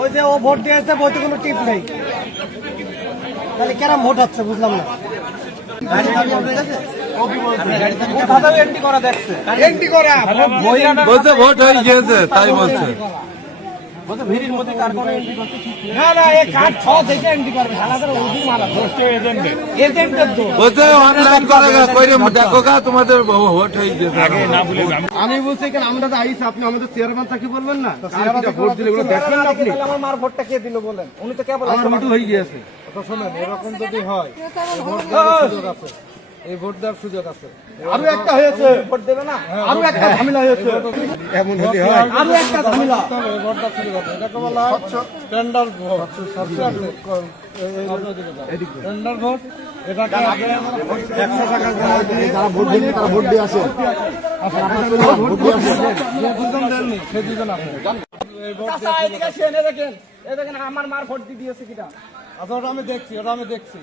ওই যে ও ভোট দিয়েছে বইতে কোনো টিপ নেই, তাহলে কেরাম ভোট হচ্ছে বুঝলাম না। বলছে ভোট হয়ে গিয়েছে তাই বলছে। বলছে অনলাইন করে দেখো তোমাদের ভোট হয়ে গিয়েছে। আমি বলছি কেন আমরা তো আইসি, আপনি আমাদের চেয়ারম্যান তাকে বলবেন না ভোট দিলে দেখবেন না আপনি? আমার মার ভোটটা কে দিল বলেন? উনি তো কেবল আমার ভোট হয়ে গিয়েছে। শোনেন, এরকম যদি হয় এই ভোট দেওয়ার সুযোগ আছে। আরো একটা হয়েছে, ভোট দেবে না, আরো একটা ঝামেলা হয়েছে। এমন যদি হয় আরো একটা ঝামেলা, ভোট দেওয়ার সুযোগ আছে। এটাকে বলা হয় টেন্ডার ভোট। টেন্ডার ভোট, এটাকে 100 টাকা যারা ভোট দেন তারা ভোট দিয়ে আসে। ভোট দিয়ে আসে, দুজন দেননি, সে দুজন আছে। এদিকে আসেন, এ দেখেন আমার মার ভোট দিয়েছে কিনা। আচ্ছা, ওটা আমি দেখছি।